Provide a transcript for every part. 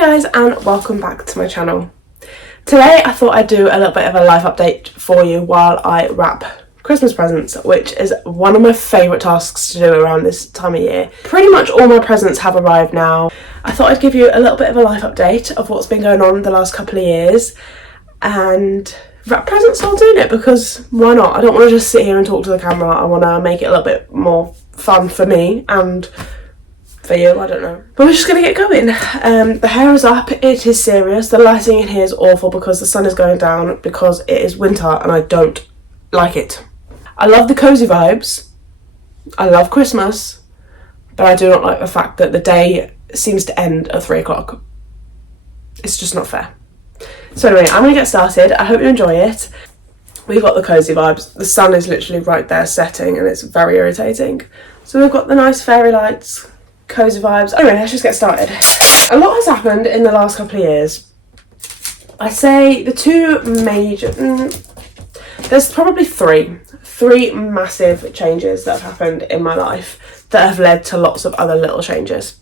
guys, and welcome back to my channel. Today I thought I'd do a little bit of a life update for you while I wrap Christmas presents, which is one of my favourite tasks to do around this time of year. Pretty much all my presents have arrived now. I thought I'd give you a little bit of a life update of what's been going on the last couple of years and wrap presents while doing it, because why not? I don't want to just sit here and talk to the camera. I want to make it a little bit more fun for me and for you, I don't know. But we're just going to get going. The hair is up, it is serious. The lighting in here is awful because the sun is going down because it is winter and I don't like it. I love the cosy vibes. I love Christmas, but I do not like the fact that the day seems to end at 3 o'clock. It's just not fair. So anyway, I'm going to get started. I hope you enjoy it. We've got the cosy vibes. The sun is literally right there setting and it's very irritating. So we've got the nice fairy lights, cosy vibes. Anyway, let's just get started. A lot has happened in the last couple of years. I say the two major... there's probably three massive changes that have happened in my life that have led to lots of other little changes.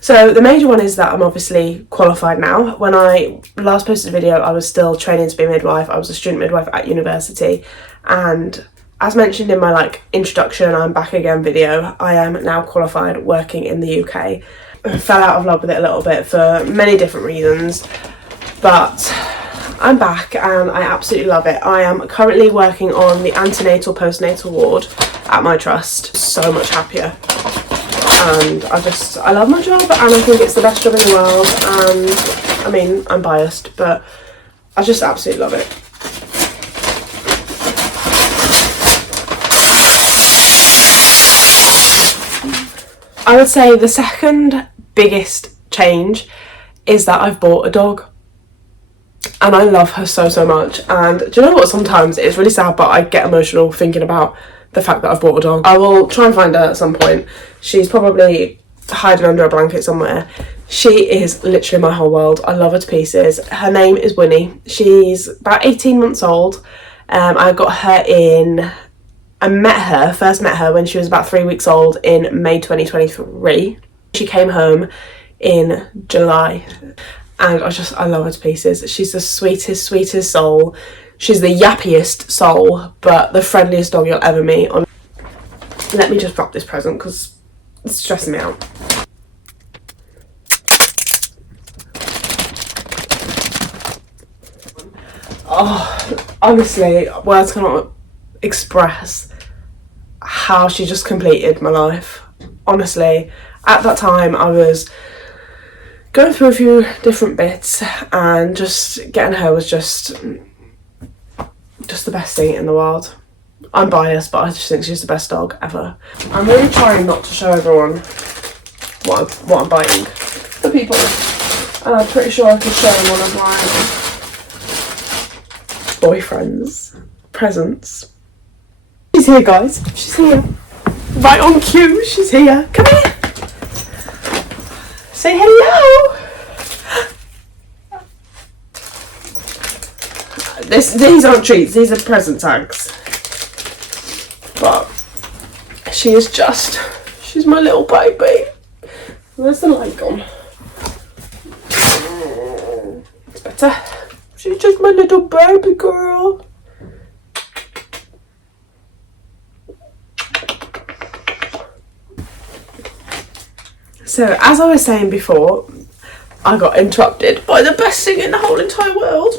So the major one is that I'm obviously qualified now. When I last posted a video, I was still training to be a midwife. I was a student midwife at university, and as mentioned in my introduction, I'm back again video, I am now qualified working in the UK. I fell out of love with it a little bit for many different reasons, but I'm back and I absolutely love it. I am currently working on the antenatal postnatal ward at my trust. So much happier. And I love my job and I think it's the best job in the world, and I mean, I'm biased, but I just absolutely love it. I would say the second biggest change is that I've bought a dog. And I love her so much. And do you know what? Sometimes it's really sad, but I get emotional thinking about the fact that I've bought a dog. I will try and find her at some point. She's probably hiding under a blanket somewhere. She is literally my whole world. I love her to pieces. Her name is Winnie. She's about 18 months old. I got her first met her when she was about 3 weeks old in May 2023. She came home in July. And I love her to pieces. She's the sweetest soul. She's the yappiest soul, but the friendliest dog you'll ever meet. Let me just wrap this present because it's stressing me out. Oh, honestly, words cannot express how she just completed my life. Honestly, at that time I was going through a few different bits, and just getting her was just the best thing in the world. I'm biased, but I just think she's the best dog ever. I'm really trying not to show everyone what I'm buying for people, and I'm pretty sure I could show one of my boyfriend's presents. She's here, guys. She's here. Right on cue, she's here. Come here. Say hello! These aren't treats, these are present tags. But she's my little baby. Where's the light gone? It's better. She's just my little baby girl. So, as I was saying before, I got interrupted by the best thing in the whole entire world.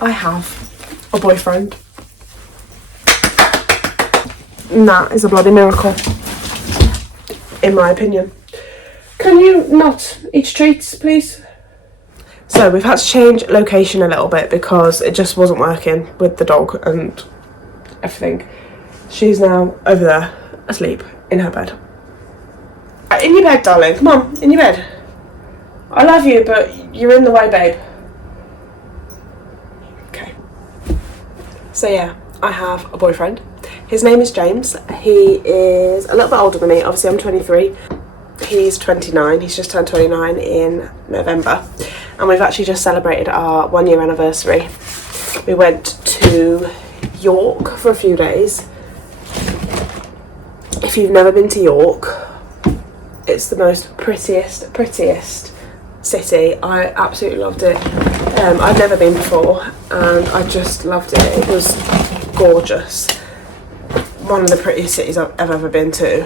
I have a boyfriend. And that is a bloody miracle, in my opinion. Can you not eat treats, please? So, we've had to change location a little bit because it just wasn't working with the dog and everything. She's now over there, asleep, in her bed. In your bed, darling. Come on, in your bed. I love you, but you're in the way, babe. Okay. So yeah, I have a boyfriend. His name is James. He is a little bit older than me. Obviously, I'm 23. He's 29. He's just turned 29 in November. And we've actually just celebrated our 1-year anniversary. We went to York for a few days. If you've never been to York, it's the most prettiest city. I absolutely loved it. I'd never been before and I just loved it. It was gorgeous. One of the prettiest cities I've ever been to.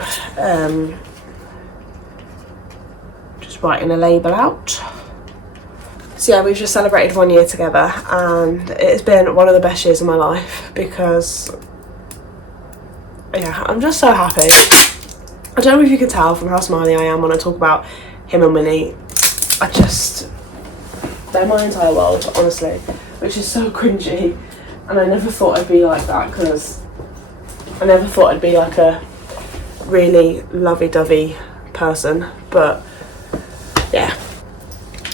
Just writing a label out. So yeah, we've just celebrated 1 year together and it's been one of the best years of my life because, yeah, I'm just so happy. I don't know if you can tell from how smiley I am when I talk about him and Winnie. They're my entire world, honestly, which is so cringy. And I never thought I'd be like that because I never thought I'd be like a really lovey-dovey person. But yeah.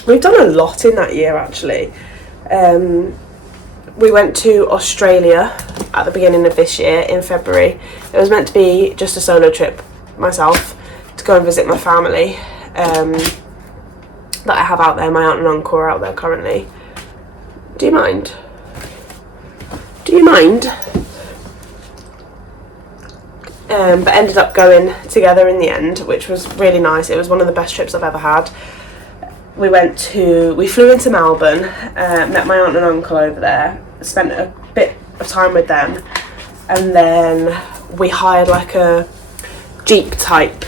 We've done a lot in that year actually. We went to Australia at the beginning of this year in February. It was meant to be just a solo trip myself to go and visit my family that I have out there. My aunt and uncle are out there currently. Do you mind? Do you mind? But ended up going together in the end, which was really nice. It was one of the best trips I've ever had. We flew into Melbourne, met my aunt and uncle over there, spent a bit of time with them, and then we hired like a Jeep type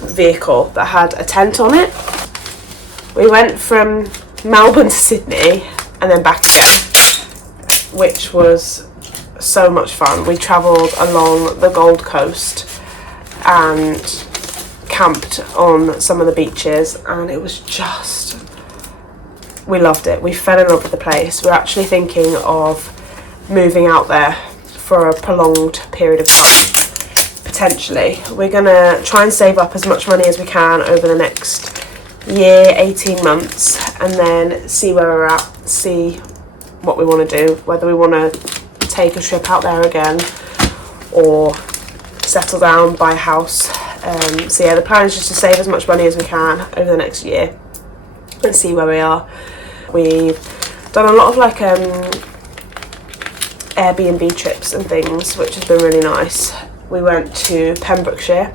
vehicle that had a tent on it. We went from Melbourne to Sydney and then back again, which was so much fun. We travelled along the Gold Coast and camped on some of the beaches and it was just, we loved it. We fell in love with the place. We're actually thinking of moving out there for a prolonged period of time, potentially. We're gonna try and save up as much money as we can over the next year, 18 months, and then see where we're at, see what we want to do, whether we want to take a trip out there again or settle down, buy a house. So yeah, the plan is just to save as much money as we can over the next year and see where we are. We've done a lot of like Airbnb trips and things, which has been really nice. We went to Pembrokeshire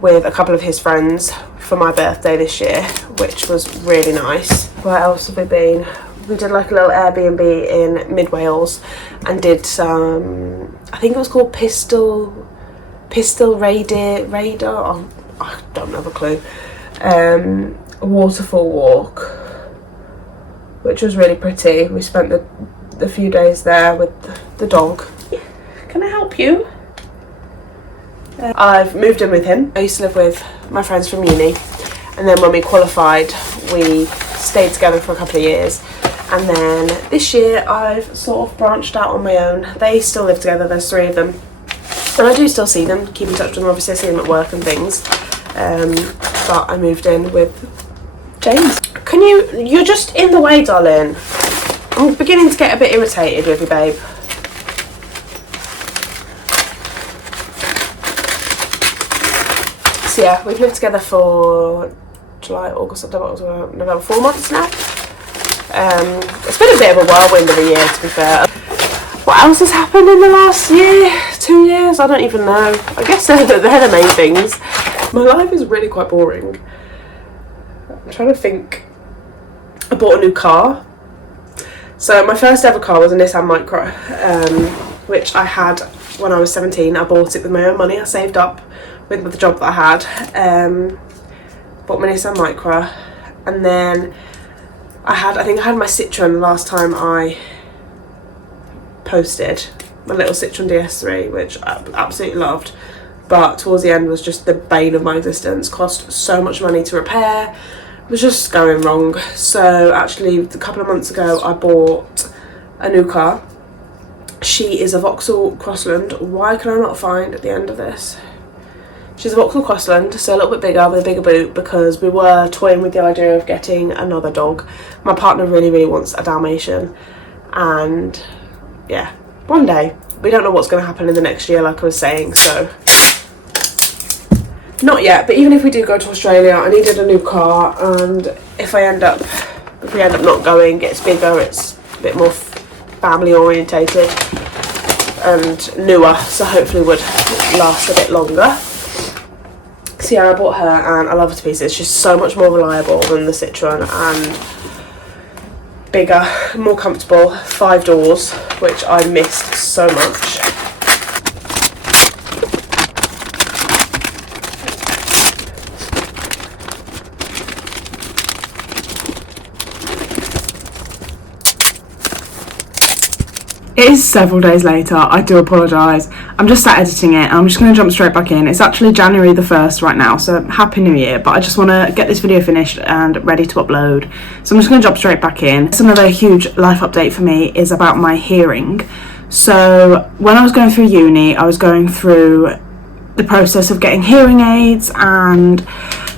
with a couple of his friends for my birthday this year, which was really nice. Where else have we been? We did like a little Airbnb in mid Wales and did some, I think it was called Pistol Raider, oh, I don't have a clue. A waterfall walk, which was really pretty. We spent the few days there with the dog. Can I help you? I've moved in with him. I used to live with my friends from uni, and then when we qualified we stayed together for a couple of years, and then this year I've sort of branched out on my own. They still live together, there's 3 of them, and I do still see them, keep in touch with them. Obviously I see them at work and things, but I moved in with James. You're just in the way, darling. I'm beginning to get a bit irritated with you, babe. So yeah, we've lived together for July, August, September, October, November, 4 months now. It's been a bit of a whirlwind of a year, to be fair. What else has happened in the last year, 2 years? I don't even know. I guess they're the main things. My life is really quite boring. I'm trying to think. I bought a new car. So my first ever car was a Nissan Micra, which I had when I was 17. I bought it with my own money. I saved up with the job that I had. Bought my Nissan Micra, and then I think I had my Citroen the last time I posted, my little Citroen DS3, which I absolutely loved, but towards the end was just the bane of my existence. Cost so much money to repair, it was just going wrong. So actually a couple of months ago I bought a new car. She is a Vauxhall Crossland. Why can I not find at the end of this? She's a Vauxhall Crossland, so a little bit bigger with a bigger boot, because we were toying with the idea of getting another dog. My partner really wants a Dalmatian, and yeah, one day. We don't know what's going to happen in the next year, like I was saying, so not yet. But even if we do go to Australia, I needed a new car, and if we end up not going, it's bigger, it's a bit more family orientated and newer, so hopefully would last a bit longer. So Sierra bought her, and I love her to pieces. It's just so much more reliable than the Citroen, and bigger, more comfortable, 5 doors, which I missed so much. It is several days later. I do apologise. I'm just sat editing it and I'm just going to jump straight back in. It's actually January the 1st right now, so Happy New Year, but I just want to get this video finished and ready to upload. So I'm just going to jump straight back in. So another huge life update for me is about my hearing. So when I was going through uni, I was going through the process of getting hearing aids and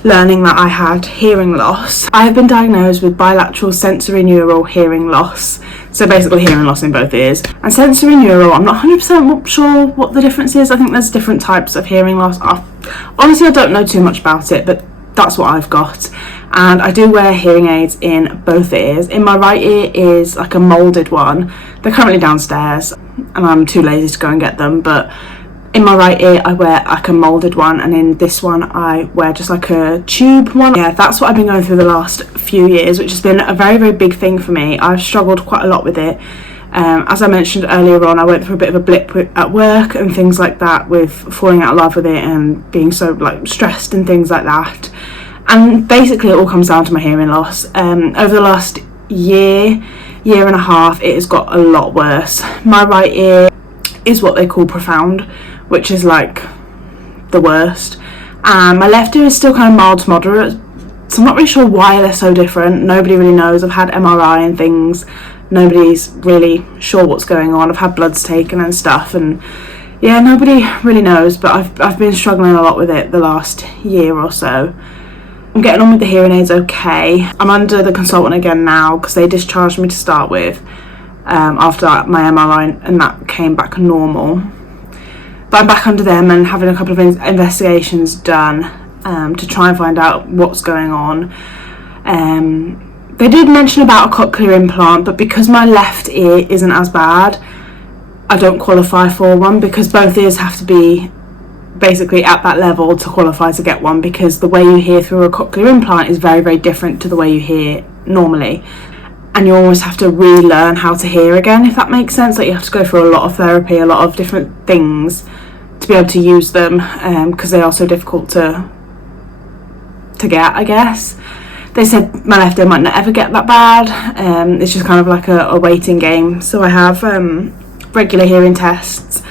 learning that I had hearing loss. I have been diagnosed with bilateral sensorineural hearing loss, so basically hearing loss in both ears. And sensorineural, I'm not 100% sure what the difference is. I think there's different types of hearing loss. Honestly, I don't know too much about it, but that's what I've got. And I do wear hearing aids in both ears. In my right ear is like a moulded one. They're currently downstairs and I'm too lazy to go and get them, but in my right ear I wear like a moulded one, and in this one I wear just like a tube one. Yeah, that's what I've been going through the last few years, which has been a very, very big thing for me. I've struggled quite a lot with it. As I mentioned earlier on, I went through a bit of a blip at work and things like that, with falling out of love with it and being so like stressed and things like that. And basically it all comes down to my hearing loss. Over the last year and a half, it has got a lot worse. My right ear is what they call profound, which is like the worst, and my left ear is still kind of mild to moderate, so I'm not really sure why they're so different. Nobody really knows. I've had MRI and things, nobody's really sure what's going on. I've had bloods taken and stuff, and yeah, nobody really knows, but I've been struggling a lot with it the last year or so. I'm getting on with the hearing aids okay. I'm under the consultant again now because they discharged me to start with after my MRI, and that came back normal. But I'm back under them and having a couple of investigations done to try and find out what's going on. They did mention about a cochlear implant, but because my left ear isn't as bad, I don't qualify for one, because both ears have to be basically at that level to qualify to get one, because the way you hear through a cochlear implant is very, very different to the way you hear normally. And you almost have to relearn how to hear again, if that makes sense. Like, you have to go through a lot of therapy, a lot of different things to be able to use them, because they are so difficult to get, I guess. They said my left ear might not ever get that bad. It's just kind of like a waiting game. So I have regular hearing tests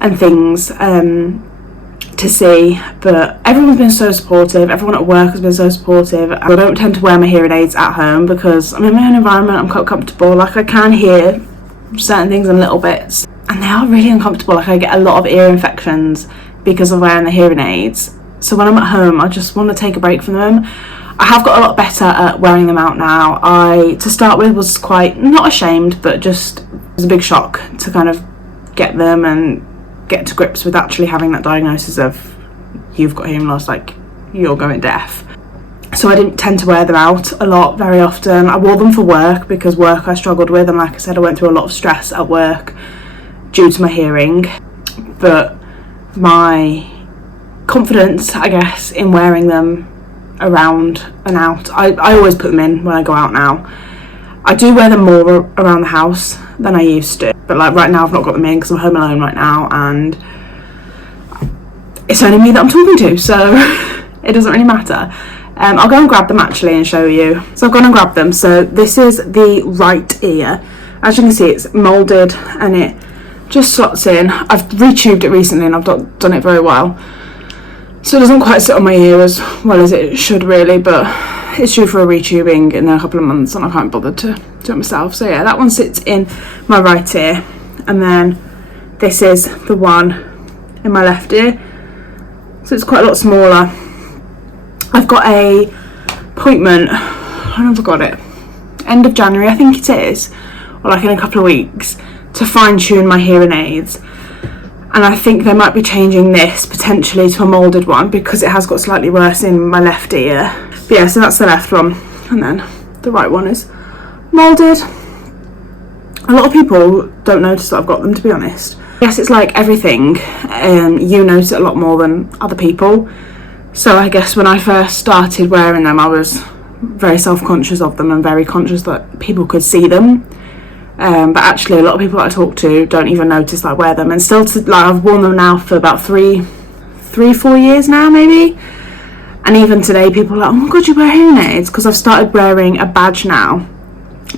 and things to see, but everyone's been so supportive. Everyone at work has been so supportive. I don't tend to wear my hearing aids at home because I'm in my own environment. I'm quite comfortable. Like, I can hear certain things in little bits, and they are really uncomfortable. Like, I get a lot of ear infections because of wearing the hearing aids. So when I'm at home, I just want to take a break from them. I have got a lot better at wearing them out now. I, to start with, was quite, not ashamed, but just, it was a big shock to kind of get them and get to grips with actually having that diagnosis of, you've got hearing loss, like, you're going deaf. So I didn't tend to wear them out a lot, very often. I wore them for work because work I struggled with, and like I said, I went through a lot of stress at work due to my hearing. But my confidence, I guess, in wearing them around and out, I always put them in when I go out now. I do wear them more around the house than I used to, but like right now I've not got them in because I'm home alone right now, and it's only me that I'm talking to, so it doesn't really matter. I'll go and grab them actually and show you. So I've gone and grabbed them. So this is the right ear. As you can see, it's moulded and it just slots in. I've retubed it recently and I've done it very well, so it doesn't quite sit on my ear as well as it should really, but it's due for a retubing in a couple of months and I can't bother to do it myself. So yeah, that one sits in my right ear, and then this is the one in my left ear, so it's quite a lot smaller. I've got a appointment, I don't know if I got it, end of January I think it is, or like in a couple of weeks, to fine tune my hearing aids. And I think they might be changing this potentially to a moulded one because it has got slightly worse in my left ear. But yeah, so that's the left one, and then the right one is moulded. A lot of people don't notice that I've got them, to be honest. Yes, it's like everything, you notice it a lot more than other people. So I guess when I first started wearing them, I was very self-conscious of them and very conscious that people could see them. But actually a lot of people that I talk to don't even notice that I wear them, and still I've worn them now for about 4 years now maybe, and even today people are like, oh my god, you wear hearing aids? Because I've started wearing a badge now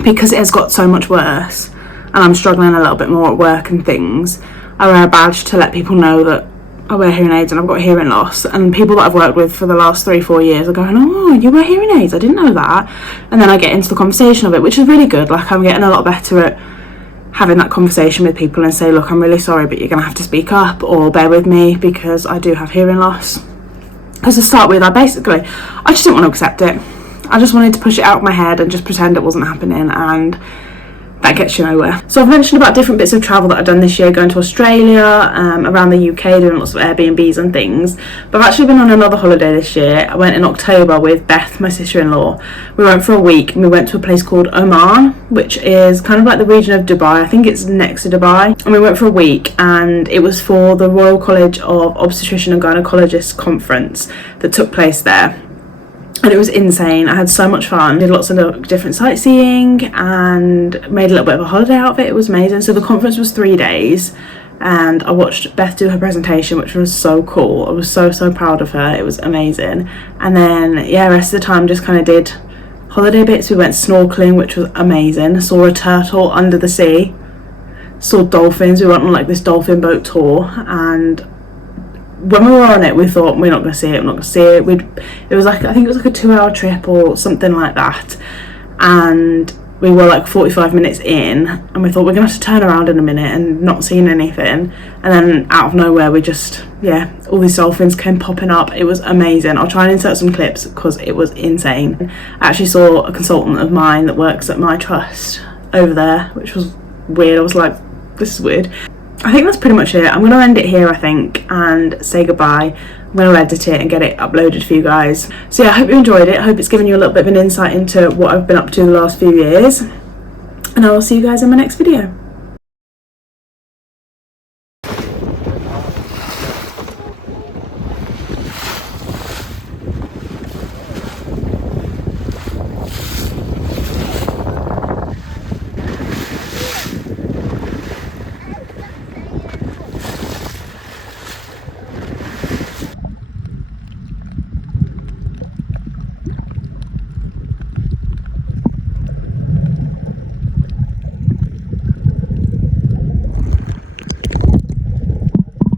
because it has got so much worse and I'm struggling a little bit more at work and things. I wear a badge to let people know that I wear hearing aids and I've got hearing loss, and people that I've worked with for the last 3-4 years are going, oh, you wear hearing aids, I didn't know that. And then I get into the conversation of it, which is really good. Like, I'm getting a lot better at having that conversation with people and say, look, I'm really sorry, but you're going to have to speak up or bear with me because I do have hearing loss. Because to start with, I just didn't want to accept it. I just wanted to push it out of my head and just pretend it wasn't happening, and that gets you nowhere. So I've mentioned about different bits of travel that I've done this year, going to Australia, around the UK, doing lots of Airbnbs and things. But I've actually been on another holiday this year. I went in October with Beth, my sister-in-law. We went for a week and we went to a place called Oman, which is kind of like the region of Dubai. I think it's next to Dubai. And we went for a week, and it was for the Royal College of Obstetrician and Gynecologists conference that took place there. And it was insane. I had so much fun, did lots of different sightseeing and made a little bit of a holiday out of it. It was amazing. So the conference was 3 days and I watched Beth do her presentation, which was so cool. I was so proud of her. It was amazing. And then yeah, rest of the time just kind of did holiday bits. We went snorkeling, which was amazing. Saw a turtle under the sea, saw dolphins. We went on like this dolphin boat tour, and when we were on it, we thought, we're not going to see it, it was like, I think it was like a 2-hour trip or something like that, and we were like 45 minutes in, and we thought, we're going to have to turn around in a minute, and not seeing anything, and then out of nowhere, all these dolphins came popping up. It was amazing. I'll try and insert some clips because it was insane. I actually saw a consultant of mine that works at my trust over there, which was weird. I was like, this is weird. I think that's pretty much it. I'm going to end it here, I think, and say goodbye. I'm going to edit it and get it uploaded for you guys. So yeah, I hope you enjoyed it. I hope it's given you a little bit of an insight into what I've been up to the last few years. And I will see you guys in my next video.